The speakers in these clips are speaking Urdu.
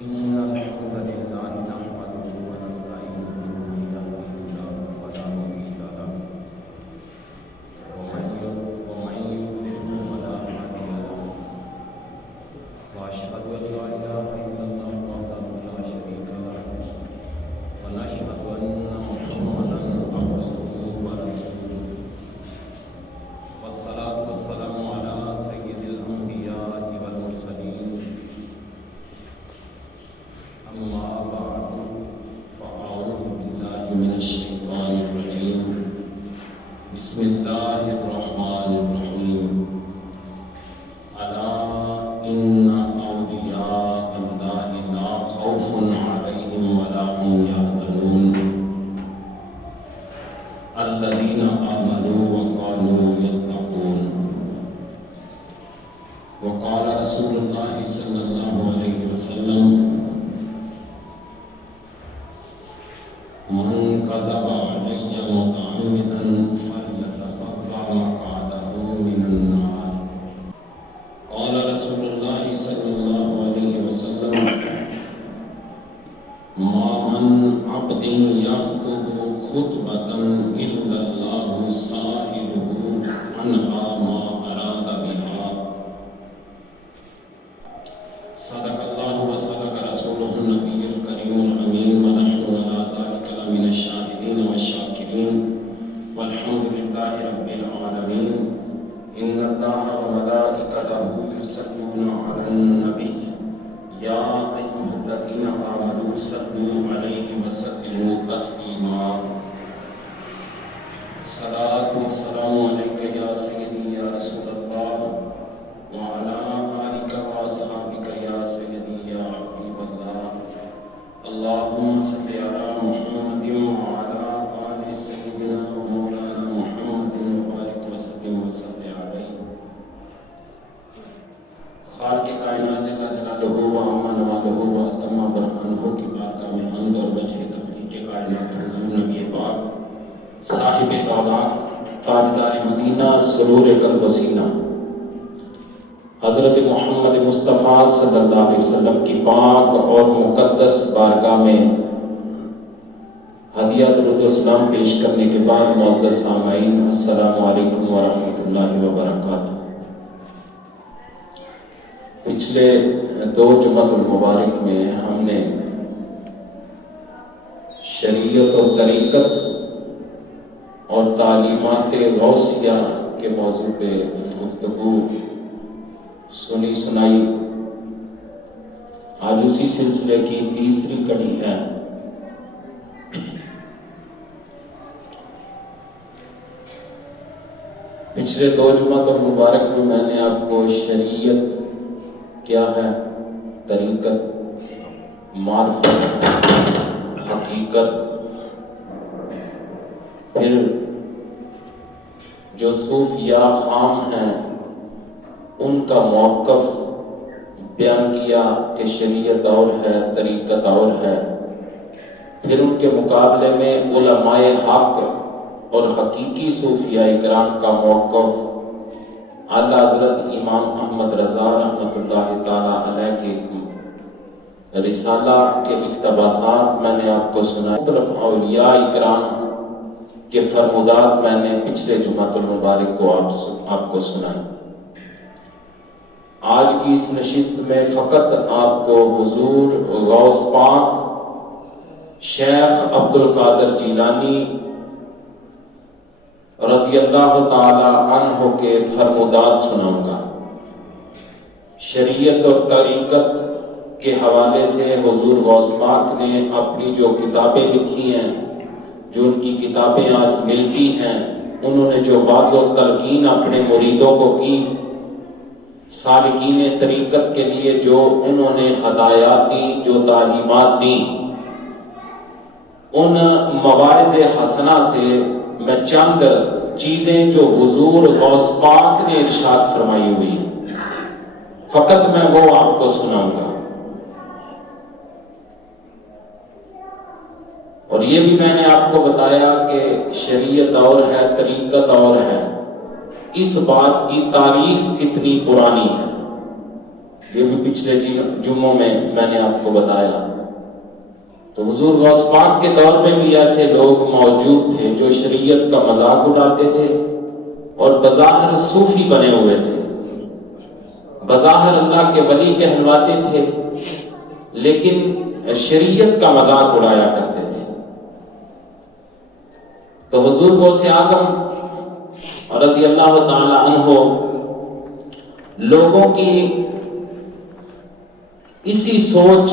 إن الحمد لله نحمده ونستعينه به الله فلا مضل له ومن يضلل فلا هادي له وأشهد أن لا إله إلا الله وحده لا شريك له ونشهد أن محمدا عبده ورسوله والصلاة والسلام على سيد الأنبياء والمرسلين أما بعد فأعوذ بالله من الشيطان الرجيم بسم الله الرحمن الرحيم ألا إن أولياء الله لا خوف عليهم ولا هم يحزنون الذين آمنوا وكانوا يتقون وقال رسول الله صلى الله عليه وسلم من كذب علي متعمدا فليتبوأ مقعده من النار قال رسول الله صلى الله عليه وسلم ما من عبد يخطب خطبة إلا الله سائله عنها ما أراد بها صدق الله وصدق رسوله النبي الكريم الأمين ونحن على ذلك لمن الشاهدين والشاكرين والحمد لله رب العالمين إن الله وملائكته يصلون على النبي يا أيها الذين آمنوا صلوا عليه وسلموا تسليما الصلاة والسلام عليك يا سيدي يا رسول الله وعلى آلك وأصحابك يا سيدي يا حبيب الله اللهم صل على محمد وعلى آل سيدنا ومولانا محمد وبارك وسلم وصل عليه خالق کائنات جل جلالہ و عما نوالہ و اتم برہانہ کی بارگاہ میں حمد اور وجہ تخلیق کائنات حضور نبی پاک صاحب تولاق تاجدار مدینہ سرور قلب و سینہ حضرت محمد مصطفیٰ صلی اللہ علیہ وسلم کی پاک اور مقدس بارگاہ میں ہدیہ درود و سلام پیش کرنے کے بعد معزز سامعین السلام علیکم ورحمۃ اللہ وبرکاتہ۔ پچھلے دو جمعۃ المبارک میں ہم نے شریعت و طریقت اور تعلیمات غوثیہ کے موضوع پہ گفتگو سنی سنائی۔ آج اسی سلسلے کی تیسری کڑی ہے۔ پچھلے دو جمعۃ المبارک میں میں نے آپ کو شریعت کیا ہے، طریقت، معرفت، حقیقت، پھر جو صوفیہ خام ہیں ان کا موقف بیان کیا کہ شریعت اور ہے، طریقت اور ہے۔ پھر ان کے مقابلے میں علماء حق اور حقیقی صوفیہ اکرام کا موقف، اعلیٰ حضرت امام احمد رضا رحمۃ اللہ تعالی علیہ کے رسالہ کے اقتباسات میں نے آپ کو سنا۔ مختلف اولیاء اکرام کے فرمودات میں نے پچھلے جمعۃ المبارک کو آپ کو سنائے۔ آج کی اس نشست میں فقط آپ کو حضور غوث پاک شیخ عبد القادر جیلانی رضی اللہ تعالی عنہ کے فرمودات سناؤں گا۔ شریعت اور طریقت کے حوالے سے حضور غوث پاک نے اپنی جو کتابیں لکھی ہیں، جو ان کی کتابیں آج ملتی ہیں، انہوں نے جو باز و تلقین اپنے مریدوں کو کی، سالکین طریقت کے لیے جو انہوں نے ہدایات دی، جو تعلیمات دی، ان مواعظ حسنہ سے میں چند چیزیں جو حضور غوث پاک نے ارشاد فرمائی ہوئی ہیں فقط میں وہ آپ کو سناؤں گا۔ اور یہ بھی میں نے آپ کو بتایا کہ شریعت اور ہے، طریقت اور ہے، اس بات کی تاریخ کتنی پرانی ہے۔ یہ بھی پچھلے جمعوں میں نے آپ کو بتایا۔ تو حضور غوث پاک کے دور میں بھی ایسے لوگ موجود تھے جو شریعت کا مذاق اڑاتے تھے اور بظاہر صوفی بنے ہوئے تھے، بظاہر اللہ کے ولی کہلواتے تھے، لیکن شریعت کا مذاق اڑایا کرتے تھے۔ تو حضور غوث اعظم رضی اللہ تعالی عنہ لوگوں کی اسی سوچ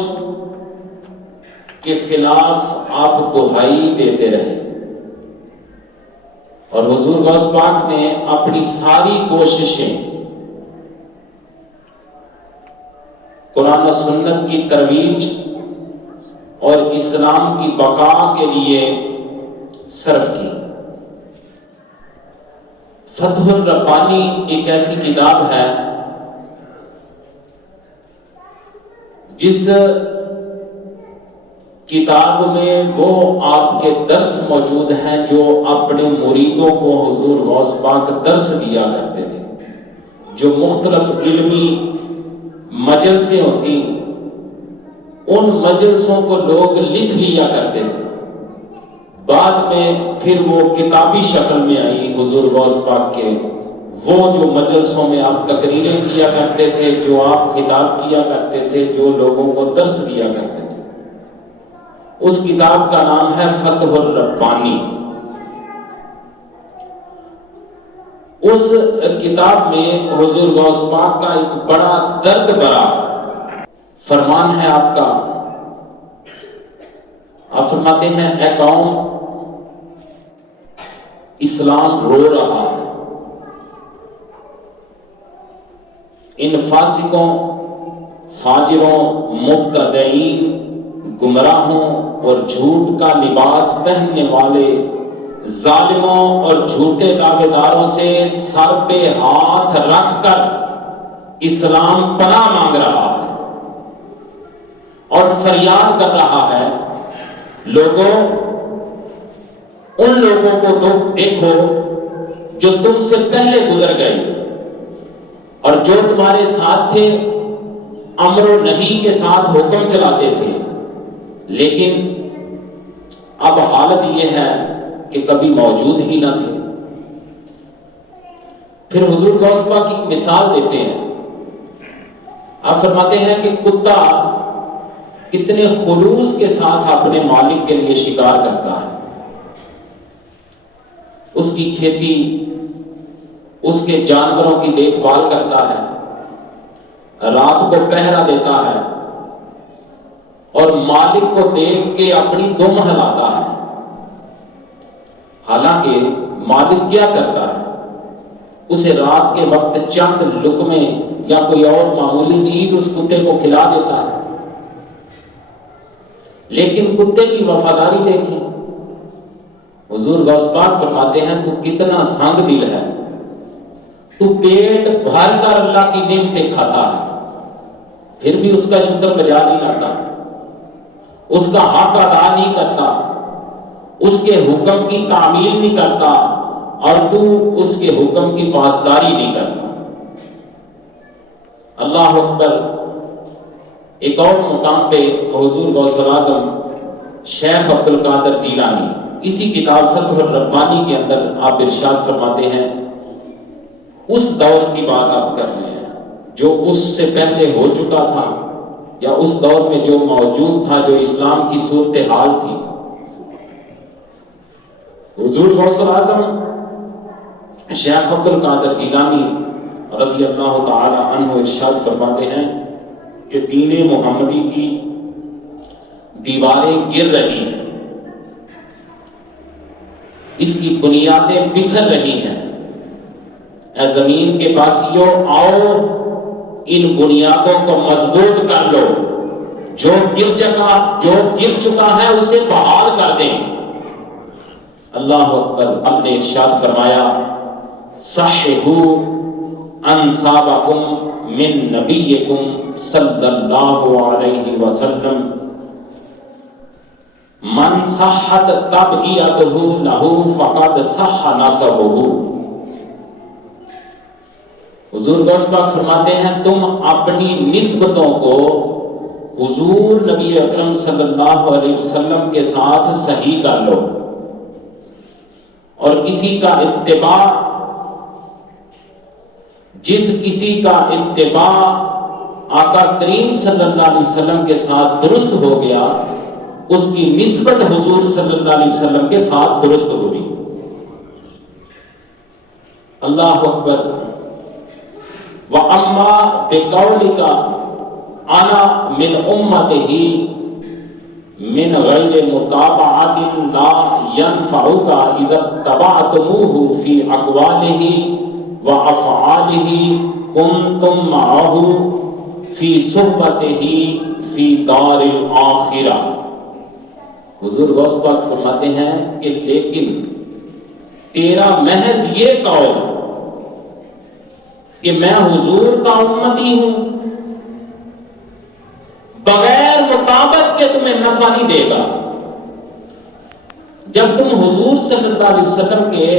کے خلاف آپ دہائی دیتے رہے، اور حضور غوث پاک نے اپنی ساری کوششیں قرآن و سنت کی ترویج اور اسلام کی بقا کے لیے صرف کی۔ فتح الربانی ایک ایسی کتاب ہے جس کتاب میں وہ آپ کے درس موجود ہیں جو اپنے مریدوں کو حضور غوث پاک درس دیا کرتے تھے، جو مختلف علمی مجلسیں ہوتی، ان مجلسوں کو لوگ لکھ لیا کرتے تھے، بعد میں پھر وہ کتابی شکل میں آئی حضور غوث پاک کے وہ جو مجلسوں میں آپ تقریریں کیا کرتے تھے، جو آپ خطاب کیا کرتے تھے، جو لوگوں کو درس دیا کرتے تھے۔ اس کتاب کا نام ہے فتح الربانی۔ اس کتاب میں حضور غوث پاک کا ایک بڑا درد بھرا فرمان ہے آپ کا۔ آپ فرماتے ہیں، اے قوم، اسلام رو رہا ہے، ان فاسقوں، فاجروں، مبتدعین، گمراہوں اور جھوٹ کا لباس پہننے والے ظالموں اور جھوٹے دعوے داروں سے سر پہ ہاتھ رکھ کر اسلام پناہ مانگ رہا ہے اور فریاد کر رہا ہے، لوگوں، ان لوگوں کو تو دیکھو جو تم سے پہلے گزر گئے اور جو تمہارے ساتھ تھے، امر و نہی کے ساتھ حکم چلاتے تھے، لیکن اب حالت یہ ہے کہ کبھی موجود ہی نہ تھے۔ پھر حضور غوث پاک کی مثال دیتے ہیں، آپ فرماتے ہیں کہ کتا کتنے خلوص کے ساتھ اپنے مالک کے لیے شکار کرتا ہے، اس کی کھیتی، اس کے جانوروں کی دیکھ بھال کرتا ہے، رات کو پہرا دیتا ہے اور مالک کو دیکھ کے اپنی دم ہلاتا ہے۔ حالانکہ مالک کیا کرتا ہے؟ اسے رات کے وقت چند لقمے یا کوئی اور معمولی چیز اس کتے کو کھلا دیتا ہے، لیکن کتے کی وفاداری دیکھیں۔ حضور غوث پاک فرماتے ہیں، تو کتنا سنگ دل ہے، تو پیٹ بھر کر اللہ کی نعمتیں کھاتا ہے، پھر بھی اس کا شکر بجا نہیں کرتا، اس کا حق ادا نہیں کرتا، اس کے حکم کی تعمیل نہیں کرتا، اور تو اس کے حکم کی پاسداری نہیں کرتا۔ اللہ اکبر۔ ایک اور مقام پہ حضور غوث اعظم شیخ عبد القادر جیلانی اسی کتاب فتح الربانی کے اندر آپ ارشاد فرماتے ہیں، اس دور کی بات آپ کر رہے ہیں جو اس سے پہلے ہو چکا تھا، یا اس دور میں جو موجود تھا، جو اسلام کی صورتحال تھی۔ حضور غوث اعظم شیخ عبد القادر جیلانی رضی اللہ تعالی عنہ ارشاد فرماتے ہیں کہ دین محمدی کی دیواریں گر رہی ہیں، اس کی بنیادیں بکھر رہی ہیں، اے زمین کے باسیوں، آؤ ان بنیادوں کو مضبوط کر لو، جو گر چکا ہے اسے بحال کر دیں۔ اللہ اکبر۔ ہم نے ارشاد فرمایا، صححوا انسابکم من نبیکم صلی اللہ علیہ وسلم، من صحت تبعیتہ لہ فقد صح نسبہ۔ حضور غوث پاک فرماتے ہیں تم اپنی نسبتوں کو حضور نبی اکرم صلی اللہ علیہ وسلم کے ساتھ صحیح کر لو، اور کسی کا اتباع، جس کسی کا اتباع آقا کریم صلی اللہ علیہ وسلم کے ساتھ درست ہو گیا، اس کی نسبت حضور صلی اللہ علیہ وسلم کے ساتھ درست ہوگی۔ اللہ اکبر۔ وَأَمَّا بِقَوْلِكَ أَنَا مِنْ أُمَّتِهِ مِنْ غَيْرِ مُتَابَعَةٍ لَا يَنْفَعُكَ إِذَا اتَّبَعْتُمُوهُ فِي أَقْوَالِهِ وَأَفْعَالِهِ كُنْتُمْ مَعَهُ فِي صُحْبَتِهِ فِي دَارِ الْآخِرَةِ۔ حضور غوث پاک فرماتے ہیں کہ لیکن تیرا محض یہ قول کہ میں حضور کا امتی ہوں، بغیر مطابقت کے تمہیں نفع نہیں دے گا۔ جب تم حضور صلی اللہ علیہ وسلم کے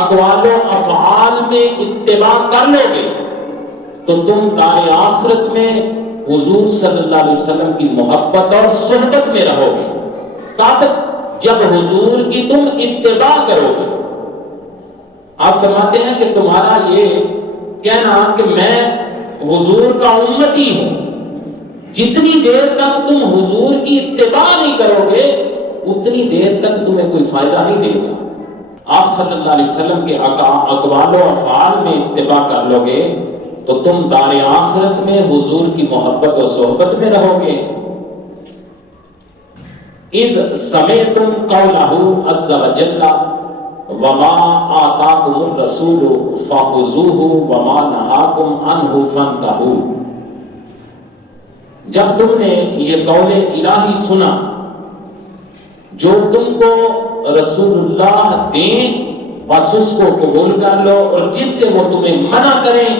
اقوال و افعال میں اتباع کر لو گے تو تم دار آخرت میں حضور صلی اللہ علیہ وسلم کی محبت اور صحبت میں رہو گے۔ تب جب حضور کی تم اتباع کرو گے، آپ فرماتے ہیں کہ تمہارا یہ کہنا کہ میں حضور کا امتی ہوں، جتنی دیر تک تم حضور کی اتباع نہیں کرو گے اتنی دیر تک تمہیں کوئی فائدہ نہیں دے گا۔ آپ صلی اللہ علیہ وسلم کے اقوال و افعال میں اتباع کر لو گے تو تم دار آخرت میں حضور کی محبت و صحبت میں رہو گے۔ اذ سمعتم قولہ عز وجل وما آتاکم الرسول فخذوہ وما نہاکم عنہ فانتہوا۔ جب تم نے یہ قول الہی سنا، جو تم کو رسول اللہ دیں بس اس کو قبول کر لو، اور جس سے وہ تمہیں منع کریں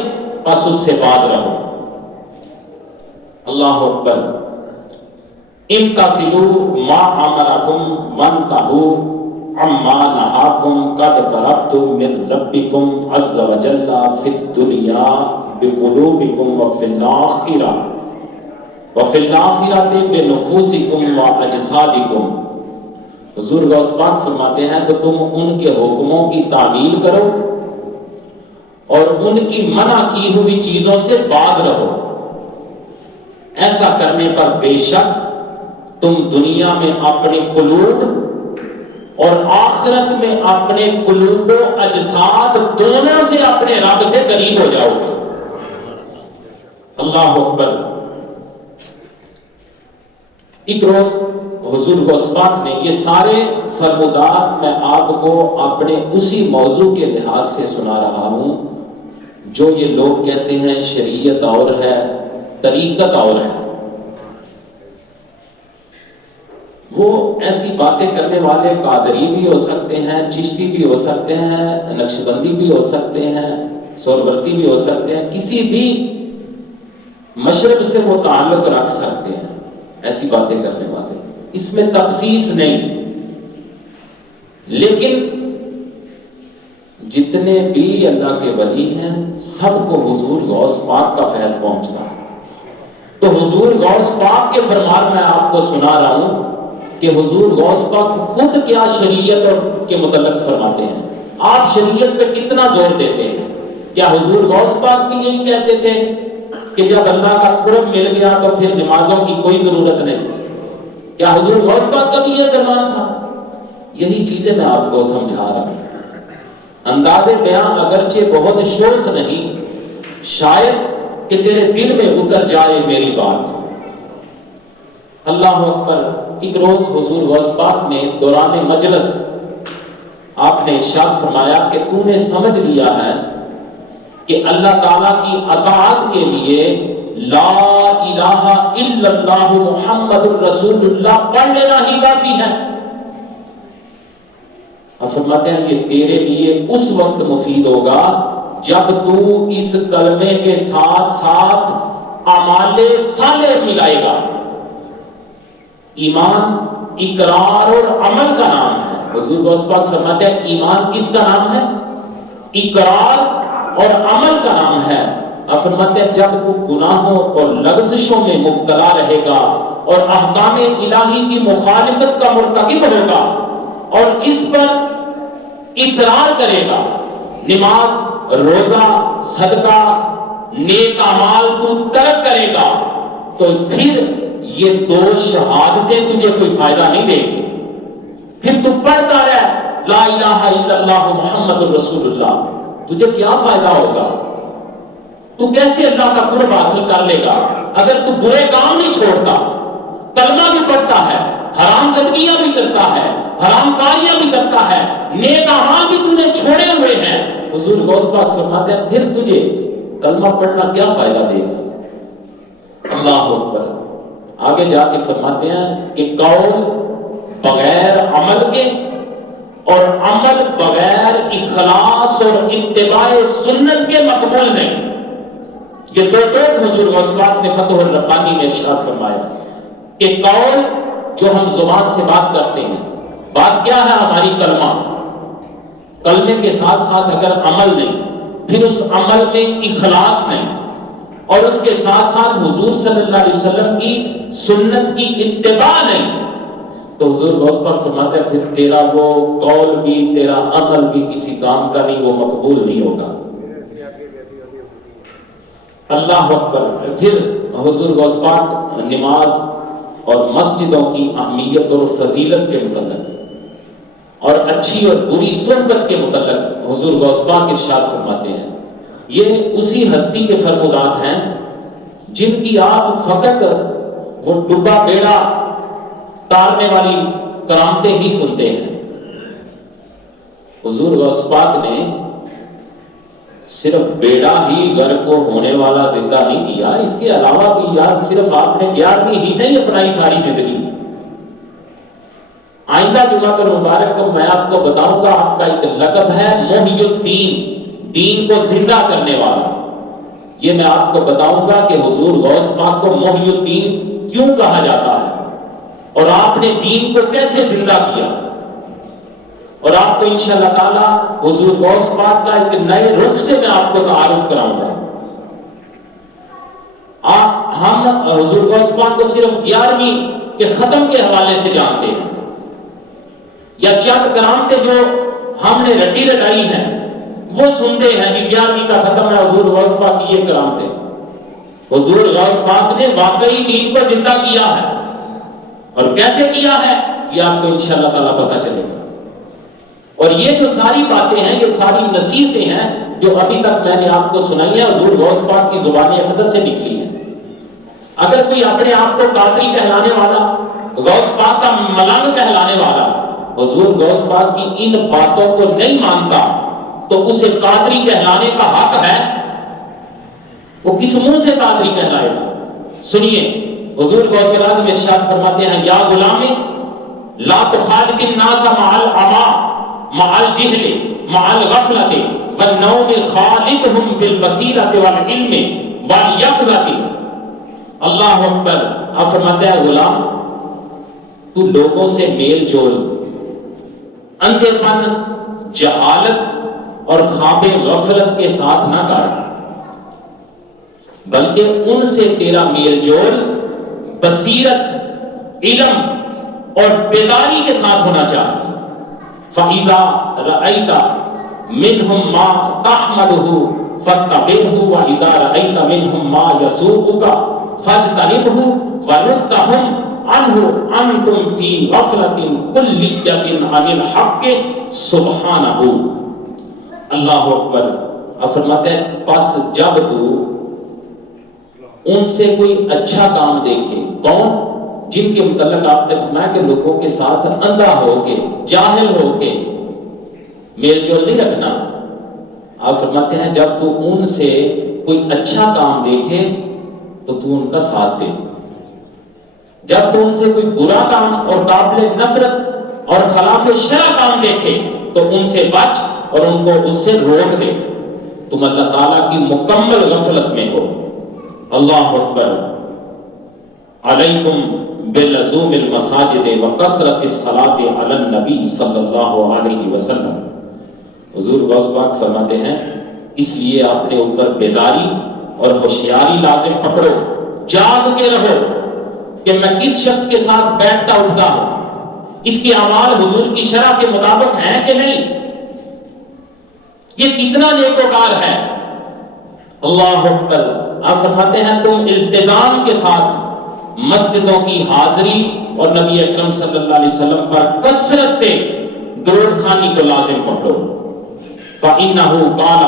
بس اس سے باز رہو۔ اللہ اکبر۔ امتثلوا ما امرکم وانتہوا عما نہاکم قد قربت من ربکم عز وجل فی الدنیا بقلوبکم وفی الآخرۃ بنفوسکم واجسادکم۔ حضور غوث پاک فرماتے ہیں تو تم ان کے حکموں کی تعمیل کرو اور ان کی منع کی ہوئی چیزوں سے باز رہو۔ ایسا کرنے پر بے شک تم دنیا میں اپنے قلوب اور آخرت میں اپنے قلوب و اجساد دونوں سے اپنے رب سے قریب ہو جاؤ گے۔ اللہ اکبر۔ ایک روز حضور غوث پاک نے یہ سارے فرمودات میں آپ کو اپنے اسی موضوع کے لحاظ سے سنا رہا ہوں جو یہ لوگ کہتے ہیں شریعت اور ہے، طریقت اور ہے۔ وہ ایسی باتیں کرنے والے قادری بھی ہو سکتے ہیں، چشتی بھی ہو سکتے ہیں، نقشبندی بھی ہو سکتے ہیں، سہروردی بھی ہو سکتے ہیں، کسی بھی مشرب سے وہ تعلق رکھ سکتے ہیں ایسی باتیں کرنے والے، اس میں تخصیص نہیں۔ لیکن جتنے بھی اللہ کے ولی ہیں سب کو حضور غوث پاک کا فیض پہنچتا ہے۔ تو حضور غوث پاک کے فرمان میں آپ کو سنا رہا ہوں کہ حضور غوث پاک خود کیا شریعت کے متعلق فرماتے ہیں۔ آپ شریعت پہ کتنا زور دیتے ہیں؟ کیا حضور غوث پاک بھی یہی کہتے تھے کہ جب اللہ کا قرب مل گیا تو پھر نمازوں کی کوئی ضرورت نہیں؟ کیا حضور غوث پاک کا بھی یہ فرمان تھا؟ یہی چیزیں میں آپ کو سمجھا رہا ہوں۔ انداز بیان اگرچہ بہت شوق نہیں، شاید کہ تیرے دل میں اتر جائے میری بات۔ اللہ اکبر۔ ایک روز حضور غوث پاک نے دوران مجلس آپ نے ارشاد فرمایا کہ تو نے سمجھ لیا ہے کہ اللہ تعالیٰ کی اطاعت کے لیے لا الہ الا اللہ محمد الرسول اللہ پڑھ لینا ہی کافی ہے۔ آپ فرماتے ہیں یہ تیرے لیے اس وقت مفید ہوگا جب تو اس کلمے کے ساتھ ساتھ اعمال صالح ملائے گا۔ ایمان اقرار اور عمل کا نام ہے۔ حضور غوث پاک فرماتے ہیں ایمان کس کا نام ہے؟ اقرار اور عمل کا نام ہے. آپ فرماتے ہیں جب تو گناہوں اور لغزشوں میں مبتلا رہے گا اور احکام الہی کی مخالفت کا مرتکب ہوگا اور اس پر اصرار کرے گا، نماز، روزہ، صدقہ، نیک اعمال کو ترک کرے گا، تو پھر یہ 2 شہادتیں تجھے کوئی فائدہ نہیں دے گی. پھر تو پڑھتا رہ لا الہ الا اللہ محمد رسول اللہ، تجھے کیا فائدہ ہوگا؟ تو کیسے اللہ کا قرب حاصل کر لے گا اگر تو برے کام نہیں چھوڑتا، کلمہ بھی پڑھتا ہے، حرام زدگیاں بھی کرتا ہے، حرام کاریاں بھی کرتا ہے، نیک اعمال بھی تو نے چھوڑے ہوئے ہیں. حضور غوث پاک فرماتے ہیں پھر تجھے کلمہ پڑھنا کیا فائدہ دے گا؟ اللہ اکبر. آگے جا کے فرماتے ہیں کہ قول بغیر عمل کے اور عمل بغیر اخلاص اور اتباع سنت کے مقبول نہیں. یہ 2 ٹوک حضور غوث پاک نے فتح الربانی میں ارشاد فرمایا کہ قول جو ہم زبان سے بات کرتے ہیں، بات کیا ہے ہماری؟ کلمہ. کلمے کے ساتھ ساتھ اگر عمل نہیں، پھر اس عمل میں اخلاص نہیں، اور اس کے ساتھ ساتھ حضور صلی اللہ علیہ وسلم کی سنت کی اتباع نہیں، تو حضور غوث پاک فرماتے ہیں پھر تیرا وہ قول بھی، تیرا عمل بھی کسی کام کا نہیں، وہ مقبول نہیں ہوگا. اللہ اکبر. پھر حضور غوث پاک نماز اور مسجدوں کی اہمیت اور فضیلت کے متعلق اور اچھی اور بری صحبت کے متعلق حضور غوث پاک ارشاد فرماتے ہیں. یہ اسی ہستی کے فرمودات ہیں جن کی آپ فقط وہ ڈبا بیڑا تارنے والی کرامتیں ہی سنتے ہیں. حضور غوث پاک نے صرف بیڑا ہی غرق کو ہونے والا زندہ نہیں کیا، اس کے علاوہ بھی یاد صرف آپ نے 11ویں ہی نہیں اپنائی ساری زندگی. آئندہ جمعہ المبارک کو میں آپ کو بتاؤں گا، آپ کا ایک لقب ہے محی الدین، دین کو زندہ کرنے والا. یہ میں آپ کو بتاؤں گا کہ حضور غوث پاک کو محی الدین کیوں کہا جاتا ہے اور آپ نے دین کو کیسے زندہ کیا. اور آپ کو انشاءاللہ تعالی حضور غوث پاک کا ایک نئے رخ سے میں آپ کو تعارف کراؤں گا. ہم حضور غوث پاک کو صرف 11ویں کے ختم کے حوالے سے جانتے ہیں، یا چند کرامتیں جو ہم نے رٹی رٹائی ہیں وہ سنتے ہیں کہ 11ویں کا ختم ہے حضور غوث پاک کی یہ کرامتیں. حضور غوث پاک نے واقعی دین کو زندہ کیا ہے، اور کیسے کیا ہے یہ آپ کو انشاءاللہ تعالی پتہ چلے گا. اور یہ جو ساری باتیں ہیں، یہ ساری نصیحتیں ہیں جو ابھی تک میں نے آپ کو سنائی ہیں، حضور غوث پاک کی زبان اقدس سے نکلی ہیں. اگر کوئی اپنے آپ کو قادری کہلانے والا، غوث پاک کا ملنگ کہلانے والا حضور غوث پاک کی ان باتوں کو نہیں مانتا تو اسے قادری کہلانے کا حق ہے؟ وہ کس منہ سے قادری کہلائے گا؟ سنیے حضور غوث اعظم ارشاد فرماتے ہیں یا غلام لا تخالط الناس مع العمى مع الجہل مع الغفلۃ والنوم خالطهم بالبصیرۃ والعلم والیقظۃ. اللہ اکبر. آپ فرماتے ہیں غلام تو لوگوں سے میل جول اندھے پن، جہالت اور خواب غفلت کے ساتھ نہ کر، بلکہ ان سے تیرا میل جول بصیرت، علم اور بیداری کے ساتھ ہونا چاہیے. فَإِذَا رَأَيْتَ مِنْهُمْ مَا تَحْمَدُهُ فَاتَّبِعْهُ وَإِذَا رَأَيْتَ مِنْهُمْ مَا يَسُوءُكَ فَاجْتَنِبْهُ وَرُدَّهُمْ عَنْهُ أَنْتُمْ فِي غَفْلَةٍ كُلِّيَّةٍ عَنِ الْحَقِّ سُبْحَانَهُ. اللہ اکبر. آپ فرماتے ہیں پس جب تو ان سے کوئی اچھا کام دیکھے، کون؟ جن کے متعلق آپ نے فرمایا کہ لوگوں کے ساتھ اندھا ہو کے، جاہل ہو کے میل جول نہیں رکھنا. آپ فرماتے ہیں جب تو ان سے کوئی اچھا کام دیکھے تو تو ان کا ساتھ دے، جب تو ان سے کوئی برا کام اور قابل نفرت اور خلاف شرع کام دیکھے تو ان سے بچ اور ان کو اس سے روک دے. تم اللہ تعالیٰ کی مکمل غفلت میں ہو. اللہ اکبر. علیکم بلزوم المساجد وکثرت الصلاۃ علی النبی صلی اللہ علیہ وسلم. حضور غوث پاک فرماتے ہیں اس لیے اپنے اوپر بیداری اور ہوشیاری لازم پکڑو، جاگ کے رہو کہ میں کس شخص کے ساتھ بیٹھتا اٹھتا ہوں، اس کے اعمال حضور کی شرع کے مطابق ہیں کہ نہیں، یہ کتنا نیکوکار ہے۔ اللہ اکبر۔ آپ فرماتے ہیں تم التزام کے ساتھ مسجدوں کی حاضری اور نبی اکرم صلی اللہ علیہ وسلم پر کثرت سے درود خوانی کو لازم پکڑو۔ فَإِنَّهُ قَالَ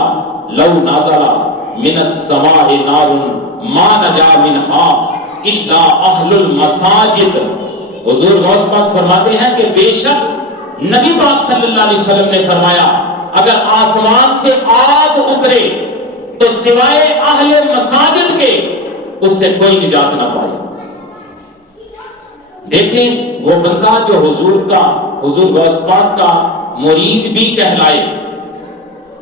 لَوْ نَزَلَ مِنَ السَّمَاءِ نَارٌ مَا نَجَا مِنْهَا إِلَّا أَهْلُ الْمَسَاجِدِ۔ حضور غوث پاک فرماتے ہیں کہ بے شک نبی پاک صلی اللہ علیہ وسلم نے فرمایا اگر آسمان سے آگ اترے تو سوائے اہل مساجد کے اس سے کوئی نجات نہ پائے۔ دیکھیں وہ بندہ جو حضور غوث پاک کا مرید بھی کہلائے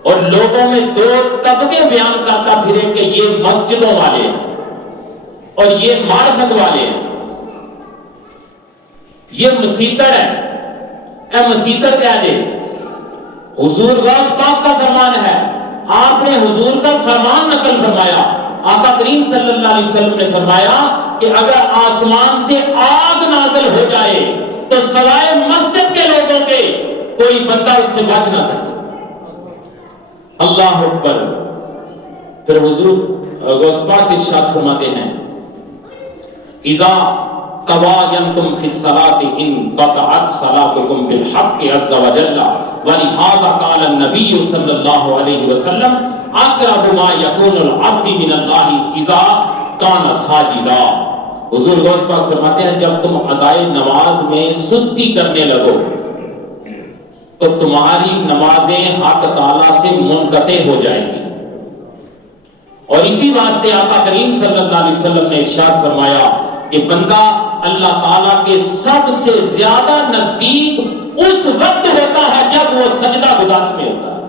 اور لوگوں میں دو طبقے بیان کرتا پھرے کہ یہ مسجدوں والے ہیں اور یہ معرفت والے ہیں، یہ مسیتر ہے، اے مسیتر کہہ دے۔ حضور غوث پاک کا فرمان ہے، آپ نے حضور کا فرمان نقل فرمایا، آقا کریم صلی اللہ علیہ وسلم نے فرمایا کہ اگر آسمان سے آگ نازل ہو جائے تو سوائے مسجد کے لوگوں کے کوئی بندہ اس سے بچ نہ سکے۔ اللہ اکبر۔ پھر حضور غوث پاک ارشاد فرماتے ہیں اذا قواینتم فی الصلاة انقطعت صلاتکم بالحق عز وجل ولہذا قال النبی صلی اللہ علیہ وسلم اقرب ما یکون العبد من اللہ اذا کان ساجدا۔ حضور غوث پاک فرماتے ہیں جب تم ادائے نماز میں سستی کرنے لگو تو تمہاری نمازیں حق تعالیٰ سے منقطع ہو جائیں گی، اور اسی واسطے آقا کریم صلی اللہ علیہ وسلم نے ارشاد فرمایا کہ بندہ اللہ تعالیٰ کے سب سے زیادہ نزدیک اس وقت ہوتا ہے جب وہ سجدہ گزاری میں ہوتا ہے۔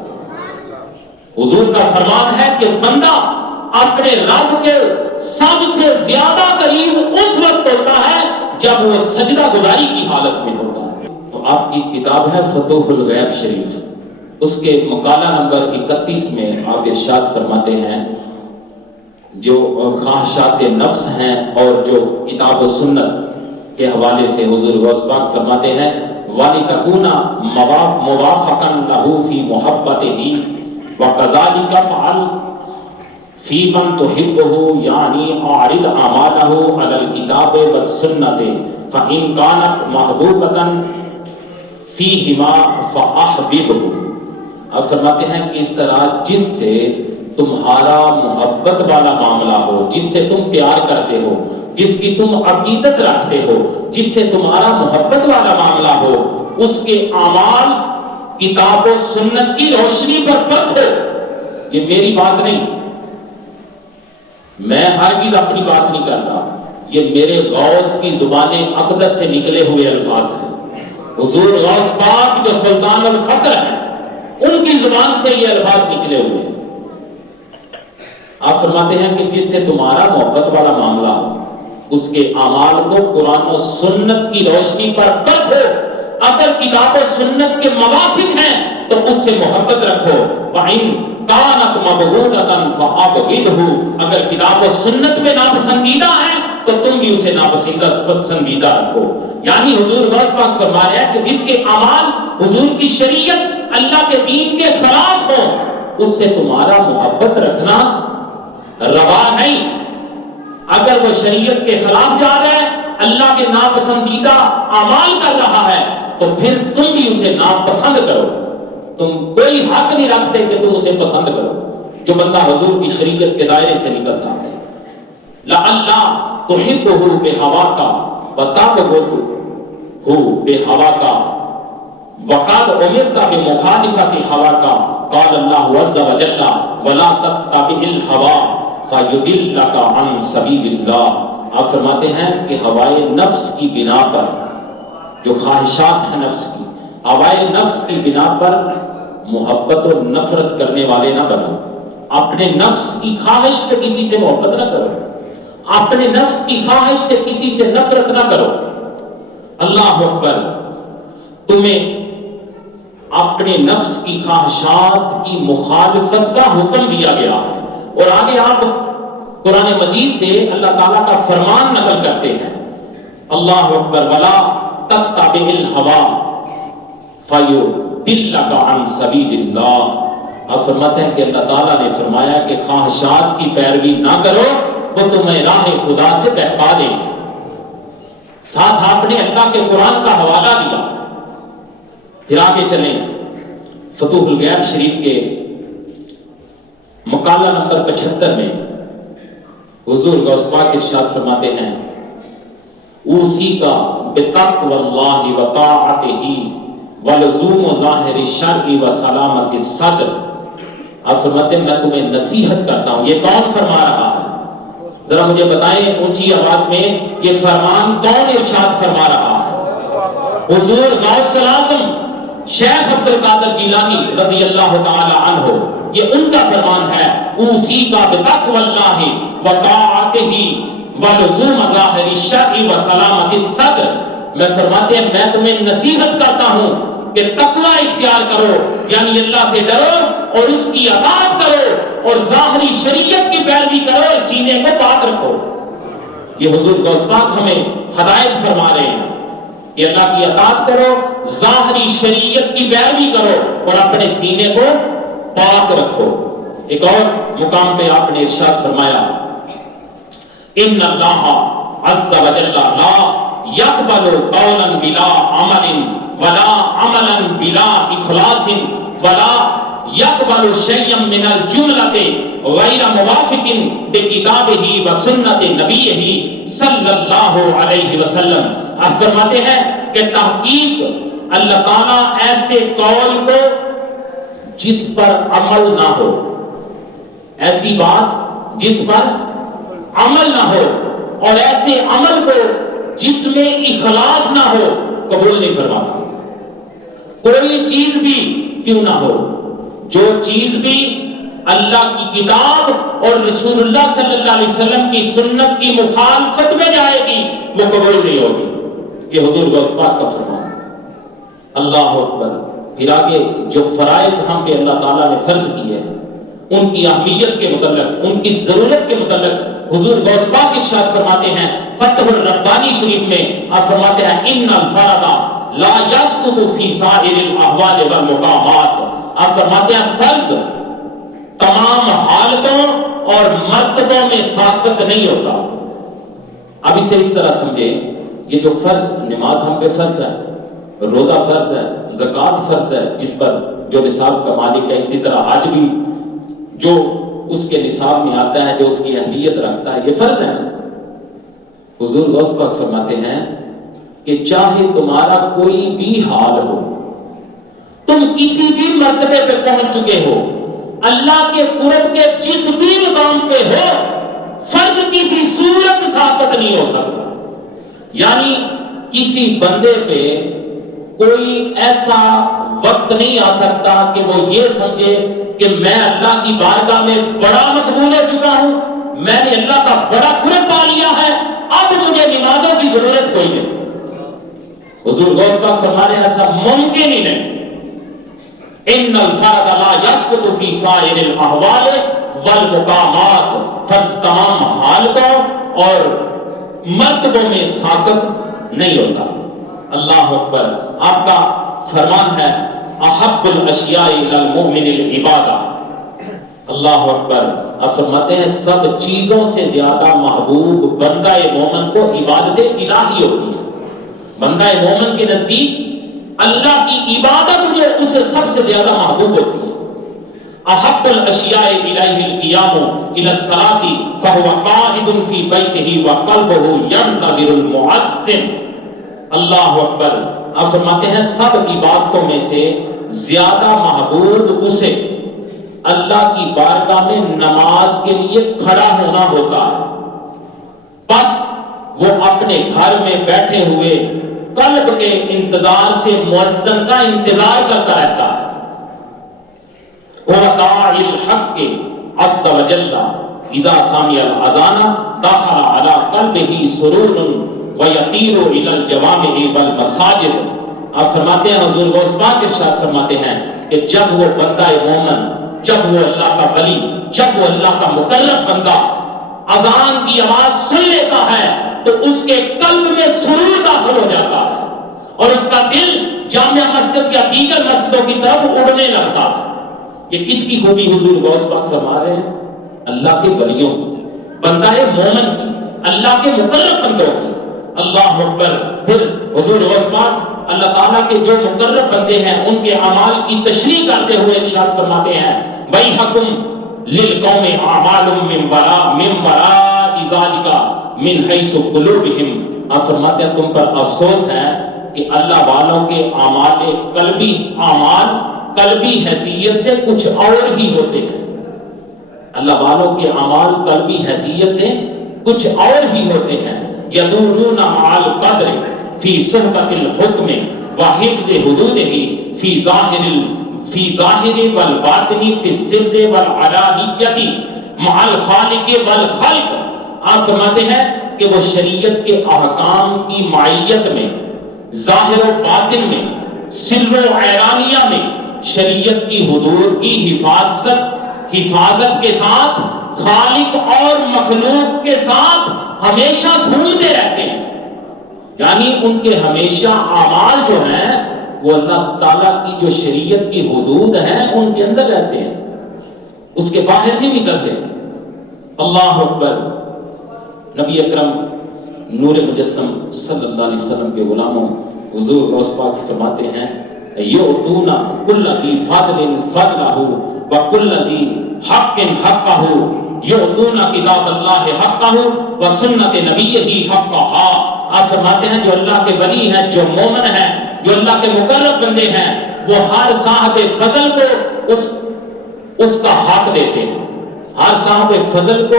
حضور کا فرمان ہے کہ بندہ اپنے رب کے سب سے زیادہ قریب اس وقت ہوتا ہے جب وہ سجدہ گزاری کی حالت میں ہوتا ہے۔ تو آپ کی کتاب ہے فتوح الغیب شریف، اس کے مقالہ نمبر 31 میں آپ ارشاد فرماتے ہیں جو خواہشات نفس ہیں اور جو کتاب و سنت کے حوالے سے حضور غوث پاک فرماتے ہیں وَلِتَكُونَ مُوَافَقًا لَهُ فِي مُحَبَّتِهِ وَكَذَلِكَ فَعَلْ فِي مَنْ تُحِبُّهُ یعنی اعرض اعمالہ علی الکتاب والسنة فَإِنْ كَانَتْ مَحْبُوبَةً فِيهِمَا فَأَحْبِبْهُ۔ اب فرماتے ہیں کہ اس طرح جس سے تمہارا محبت والا معاملہ ہو، جس سے تم پیار کرتے ہو، جس کی تم عقیدت رکھتے ہو، جس سے تمہارا محبت والا معاملہ ہو، اس کے اعمال کتاب و سنت کی روشنی پر پرکھو۔ یہ میری بات نہیں، میں ہرگز اپنی بات نہیں کرتا، یہ میرے غوث کی زبان اقدس سے نکلے ہوئے الفاظ ہیں۔ حضور غوث پاک جو سلطان الفقر ہیں ان کی زبان سے یہ الفاظ نکلے ہوئے ہیں۔ آپ فرماتے ہیں کہ جس سے تمہارا محبت والا معاملہ ہو اس کے اعمال کو قرآن و سنت کی روشنی پر پرکھو، اگر کتاب و سنت کے موافق ہیں تو اس سے محبت رکھو، وَإِن كَانَتْ مَبْغُوضَةً فَأَبْغِضْهُ، اگر کتاب و سنت میں ناپسندیدہ ہیں تو تم بھی اسے ناپسندیدہ رکھو۔ یعنی حضور غوث پاک فرما رہے ہیں کہ جس کے اعمال حضور کی شریعت اللہ کے دین کے خلاف ہوں اس سے تمہارا محبت رکھنا روا نہیں۔ اگر وہ شریعت کے خلاف جا رہا ہے، اللہ کے ناپسندیدہ اعمال کر رہا ہے تو پھر تم بھی اسے ناپسند کرو، تم کوئی حق نہیں رکھتے کہ تم اسے پسند کرو۔ جو بندہ حضور کی شریعت کے دائرے سے نکلتا ہے لَأَلَّا تُحِبُّهُ بِهَوَاكَ وَتَبْغُضُهُ بِهَوَاكَ وَقَدْ أُمِرْتَ بِمُخَالِفَةِ هَوَاكَ قال اللہ عز وجل وَلَا تَتَّبِعِ الْهَوَىٰ فَيُضِلَّكَ عَنْ سَبِيلِ اللَّهِ۔ آپ فرماتے ہیں کہ ہوائے نفس کی بنا پر، جو خواہشات ہیں نفس کی، ہوائے نفس کی بنا پر محبت و نفرت کرنے والے نہ بنو۔ اپنے نفس کی خواہش سے کسی سے محبت نہ کرو، اپنے نفس کی خواہش سے کسی سے نفرت نہ کرو۔ اللہ اکبر۔ تمہیں اپنے نفس کی خواہشات کی مخالفت کا حکم دیا گیا ہے۔ اور آگے آپ قرآن مجید سے اللہ تعالیٰ کا فرمان نقل کرتے ہیں، اللہ اکبر، ولا تتبع الہوی فیضلک عن سبیل اللہ۔ آپ فرماتے ہیں کہ اللہ تعالیٰ نے فرمایا کہ خواہشات کی پیروی نہ کرو، وہ تمہیں راہ خدا سے بہکا دیں۔ ساتھ آپ نے اللہ کے قرآن کا حوالہ دیا۔ پھر آگے چلیں، فتوح الغیب شریف کے مقالہ نمبر 75 میں حضور غوث پاک ارشاد فرماتے ہیں، اوصی کا بتقوی اللہ و طاعتہ ولزوم ظاہر الشرع و سلامت الصدر۔ آپ فرماتے ہیں میں تمہیں نصیحت کرتا ہوں۔ یہ کون فرما رہا ہے؟ ذرا مجھے بتائیں اونچی آواز میں، یہ فرمان کون ارشاد فرما رہا ہے؟ حضور غوث الاعظم شیخ عبد القادر جیلانی رضی اللہ تعالی عنہ، یہ ان کا فرمان ہے، اوصی کا بتقوی اللہ و طاعتہ ولزوم ظاہر الشرع و سلامت الصدر۔ میں فرماتے ہیں میں تمہیں نصیحت کرتا ہوں کہ تقوی اختیار کرو، یعنی اللہ سے ڈرو اور اس کی اطاعت کرو اور ظاہری شریعت کی پیروی کرو اور سینے کو پاک رکھو۔ یہ حضور غوث پاک ہمیں ہدایت فرما رہے ہیں کہ اللہ کی اطاعت کرو، ظاہری شریعت کی پیروی کرو اور اپنے سینے کو پاک رکھو۔ ایک اور مقام پہ آپ نے ارشاد فرمایا، ان اللہ عز وجل لا يقبل قولا بلا عمل ولا عملا بلا اخلاص ولا يقبل شيئا من الجملة غير موافق بكتابه وسنة نبيه صلی اللہ علیہ وسلم۔ آپ فرماتے ہیں کہ تحقیق اللہ تعالیٰ ایسے قول کو جس پر عمل نہ ہو، ایسی بات جس پر عمل نہ ہو اور ایسے عمل کو جس میں اخلاص نہ ہو قبول نہیں فرماتا۔ کوئی چیز بھی کیوں نہ ہو، جو چیز بھی اللہ کی کتاب اور رسول اللہ صلی اللہ علیہ وسلم کی سنت کی مخالفت میں جائے گی وہ قبول نہیں ہوگی۔ یہ حضور غوث پاک کا فرمان۔ اللہ اکبر۔ پھر آگے جو فرائض ہم پہ اللہ تعالیٰ نے فرض کیے ہیں ان کی اہمیت کے متعلق، ان کی ضرورت کے متعلق حضور غوث پاک ارشاد فرماتے ہیں فتح الربانی شریف میں، آپ فرماتے ہیں ان الفرض لا يسقط في سائر الاحوال والمقامات۔ آپ فرماتے ہیں فرض تمام حالتوں اور مرتبوں میں ساقط نہیں ہوتا۔ اب اسے اس طرح سمجھے، یہ جو فرض، نماز ہم پہ فرض ہے، روزہ فرض ہے، زکوٰۃ فرض ہے جس پر جو نصاب کا مالک ہے، اسی طرح حج بھی جو اس کے نصاب میں آتا ہے، جو اس کی اہلیت رکھتا ہے، یہ فرض ہے۔ حضور غوث پاک فرماتے ہیں کہ چاہے تمہارا کوئی بھی حال ہو، تم کسی بھی مرتبے پہ پہنچ چکے ہو، اللہ کے قرب کے جس بھی مقام پہ ہو، فرض کسی صورت ثابت نہیں ہو سکتا۔ یعنی کسی بندے پہ کوئی ایسا وقت نہیں آ سکتا کہ وہ یہ سمجھے کہ میں اللہ کی بارگاہ میں بڑا مقبول ہو چکا ہوں، میں نے اللہ کا بڑا قرب پا لیا ہے، اب مجھے نمازوں کی ضرورت کوئی نہیں۔ حضور غوث پاک فرما رہے ہیں ایسا ممکن ہی نہیں۔ ان الفرض لا يسقط في سائر الاحوال والمقامات، فرض تمام حالتوں اور مرتبوں میں ساقط نہیں ہوتا۔ اللہ اکبر۔ آپ کا فرمان ہے احب الاشیاء الی المؤمن العبادہ۔ اللہ اکبر۔ آپ فرماتے ہیں سب چیزوں سے زیادہ محبوب بندہ مومن کو عبادت الہی ہوتی ہے۔ بندہ مومن کے نزدیک اللہ کی عبادت جو اسے سب سے زیادہ محبوب ہوتی ہے۔ احب الاشیاء الیہ القیام الی الصلاۃ فهو قاعد فی بیتہ وقلبہ ینتظر المؤذن۔ اللہ اکبر۔ آپ فرماتے ہیں سب عبادتوں میں سے زیادہ محبوب اسے اللہ کی بارگاہ میں نماز کے لیے کھڑا ہونا ہوتا ہے۔ بس وہ اپنے گھر میں بیٹھے ہوئے قلب کے انتظار سے مؤذن کا انتظار کرتا رہتا ہے۔ وَدَاعِي الْحَقِّ عَزَّ وَجَلَّ إِذَا سَمِعَ الْأَذَانَ دَخَلَ عَلَى قَلْبِهِ سُرُورٌ وَيَطِيرُ إِلَى الْجَوَامِعِ وَالْمَسَاجِدِ۔ آپ فرماتے ہیں حضور غوث پاک ارشاد فرماتے ہیں کہ جب وہ بندہ مومن، جب وہ اللہ کا ولی، جب وہ اللہ کا مقرب بندہ اذان کی آواز سن لیتا ہے تو اس کے قلب میں سرور داخل ہو جاتا ہے اور اس کا دل جامع مسجد یا دیگر مسجدوں کی طرف اڑنے لگتا ہے۔ یہ کس کی خوبی حضور غوث پاک فرما رہے ہیں؟ اللہ کے ولیوں کی، بندہ مومن کی، اللہ کے مقرب بندوں کی۔ اللہ اکبر۔ پھر حضور غوث پاک اللہ تعالیٰ کے جو مقرب بندے ہیں ان کے اعمال کی تشریح کرتے ہوئے ارشاد فرماتے ہیں وَيْحَكُمْ لِلْقَوْمِ أَعْمَالٌ مِّن وَرَاءِ ذَلِكَ مِنْ حَيْثُ قُلُوبِهِمْ۔ آپ فرماتے ہیں تم پر افسوس ہے کہ اللہ والوں کے اعمال قلبی حیثیت سے کچھ اور ہی ہوتے ہیں۔ اللہ والوں کے اعمال قلبی حیثیت سے کچھ اور ہی ہوتے ہیں۔ یدورون مع القدر فی صحبت الحکم وحفظ حدودہ فی ظاہر والباطن فی السر والعلانیت مع الخالق والخلق۔ آپ فرماتے ہیں کہ وہ شریعت کے احکام کی معیت میں، ظاہر و باطن میں، سر و اعلانیہ میں شریعت کی حدود کی حفاظت کے ساتھ خالق اور مخلوق کے ساتھ ہمیشہ گھومتے رہتے ہیں۔ یعنی ان کے ہمیشہ اعمال جو ہیں وہ اللہ تعالیٰ کی جو شریعت کی حدود ہیں ان کے اندر رہتے ہیں، اس کے باہر نہیں نکلتے۔ اللہ اکبر۔ نبی اکرم نور مجسم صلی اللہ علیہ وسلم کے غلاموں حضور غوث پاک فرماتے ہیں یؤتون کل ذی فضل فضلہ وکل ذی حق حقہ یؤتون کتاب اللہ حقہ وسنت نبیہ حقہا۔ آپ فرماتے ہیں جو اللہ کے ولی ہیں، جو مومن ہیں، جو اللہ کے مقرب بندے ہیں، وہ ہر صاحب فضل کو اس کا حق دیتے ہیں، ہر صاحب فضل کو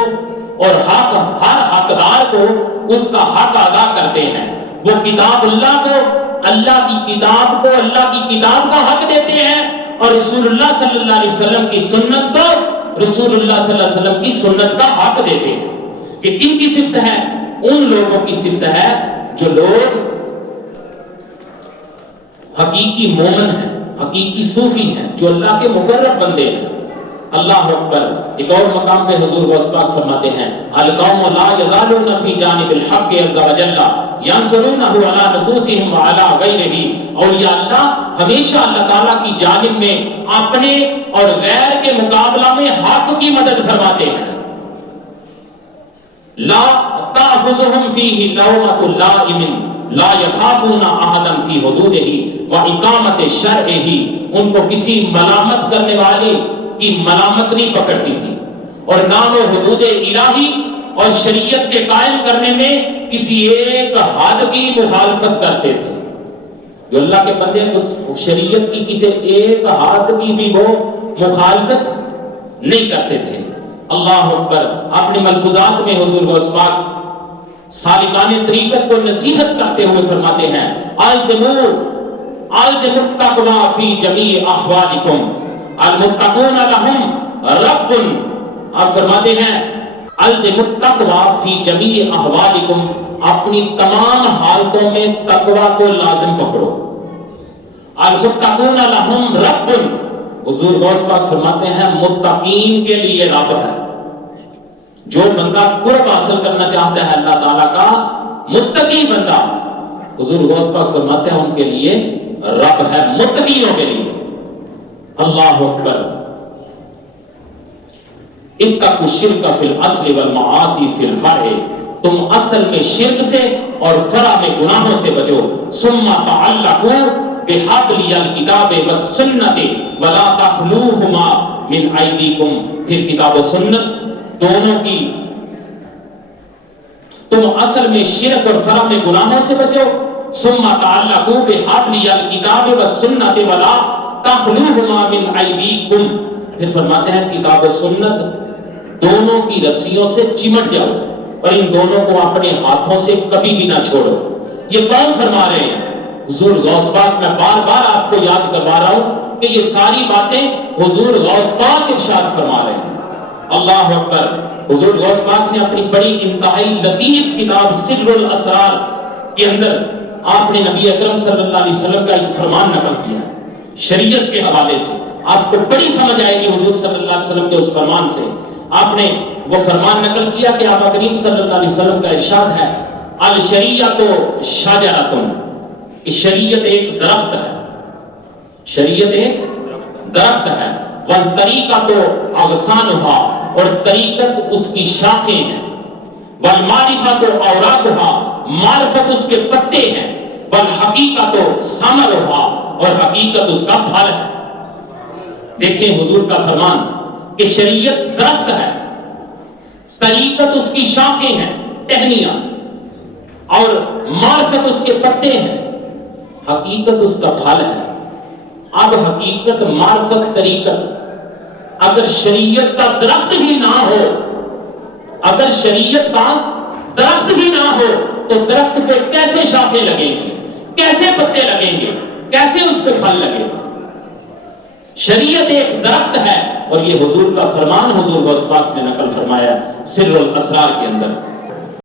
اور ہر حقدار کو اس کا حق ادا کرتے ہیں۔ وہ کتاب اللہ کو، اللہ کی کتاب کو اللہ کی کتاب کا حق دیتے ہیں اور رسول اللہ صلی اللہ علیہ وسلم کی سنت کو رسول اللہ صلی اللہ علیہ وسلم کی سنت کا حق دیتے ہیں۔ کہ کن کی صفت ہے؟ ان لوگوں کی صفت ہے جو لوگ حقیقی مومن ہیں، حقیقی صوفی ہیں، جو اللہ کے مقرب بندے ہیں۔ اللہ اکبر۔ ایک اور مقام پہ حضور غوث پاک فرماتے ہیں القوم لا یزالون فی جانب الحق عز وجل ینصرونہ علی نفوسہم وعلی غیرہ۔ اولیاء اللہ ہمیشہ اللہ تعالیٰ کی جانب میں اپنے اور غیر کے مقابلہ میں حق کی مدد فرماتے ہیں۔ لا تأخذہم فیہ لومۃ لائم لا یخافون احدا فی حدودہ واقامۃ شرعہ۔ ان کو کسی ملامت کرنے والے کی ملامت نہیں پکڑتی تھی اور نہ وہ حدود الہی اور شریعت کے قائم کرنے میں کسی ایک حد کی مخالفت کرتے تھے۔ جو اللہ کے بندے اس شریعت کی کسی ایک حد کی بھی وہ مخالفت نہیں کرتے تھے۔ اللہ اکبر۔ اپنے ملفوظات میں حضور غوث پاک سالکان طریقت کو نصیحت کرتے ہوئے فرماتے ہیں الزموا التقوی فی جمیع احوالکم المتقون لهم رب۔ آپ فرماتے ہیں الزموا التقوی فی جمیع احوالکم، اپنی تمام حالتوں میں تقوی کو لازم پکڑو۔ المتقون لهم رب، حضور غوث پاک فرماتے ہیں متقین کے لیے رب ہے۔ جو بندہ قرب حاصل کرنا چاہتا ہے اللہ تعالیٰ کا، متقی بندہ، حضور غوث پاک فرماتے ہیں ان کے لیے رب ہے، متقیوں کے لیے۔ اللہ اکبر۔ اتقوا الشرک فی الاصل والمعاصی فی الفرع، تم اصل میں شرک سے اور فرع میں گناہوں سے بچو۔ ثم تعلقوا بحبل الکتاب والسنت ولا تخلوہما من ایدیکم، پھر کتاب و سنت دونوں کی، تم اصل میں شرک اور فرع میں گناہوں سے بچو۔ ثم تعلقوا بحبل الکتاب والسنت ولا تخلوہما من ایدیکم، پھر فرماتے ہیں کتاب و سنت دونوں کی رسیوں سے چمٹ جاؤ اور ان دونوں کو اپنے ہاتھوں سے کبھی بھی نہ چھوڑو۔ یہ کون فرما رہے ہیں؟ حضور غوث پاک۔ میں بار بار آپ کو یاد کروا رہا ہوں کہ یہ ساری باتیں حضور غوث پاک ارشاد فرما رہے ہیں۔ اللہ اکبر۔ حضور غوث پاک نے اپنی بڑی انتہائی لطیف کتاب سر الاسرار کے اندر آپ نے نبی اکرم صلی اللہ علیہ وسلم کا ایک فرمان نقل کیا شریعت کے حوالے سے. آپ کو بڑی سمجھ آئے گی حضور صلی اللہ علیہ وسلم کے اس فرمان سے. آپ نے وہ فرمان نقل کیا کہ آقا کریم صلی اللہ علیہ وسلم کا ارشاد ہے الشریعۃ شجرۃ، کہ شریعت ایک درخت ہے، شریعت ایک درخت ہے. والطریقۃ اغصانھا، اور طریقت اس کی شاخیں ہیں. والمعرفۃ اوراقھا، معرفت اس کے پتے ہیں. والحقیقۃ ثمرھا، اور حقیقت اس کا پھل ہے. دیکھیں حضور کا فرمان کہ شریعت درخت ہے، طریقت اس کی شاخیں ہیں ٹہنیاں، اور معرفت اس کے پتے ہیں، حقیقت اس کا پھل ہے. اب حقیقت، معرفت، طریقت اگر شریعت کا درخت ہی نہ ہو، اگر شریعت کا درخت ہی نہ ہو تو درخت پہ کیسے شاخیں لگیں گی، کیسے پتے لگیں گے، کیسے اس پہ پھل لگے گا؟ شریعت ایک درخت ہے، اور یہ حضور کا فرمان حضور غوث پاک نے نقل فرمایا سر الاسرار کے اندر.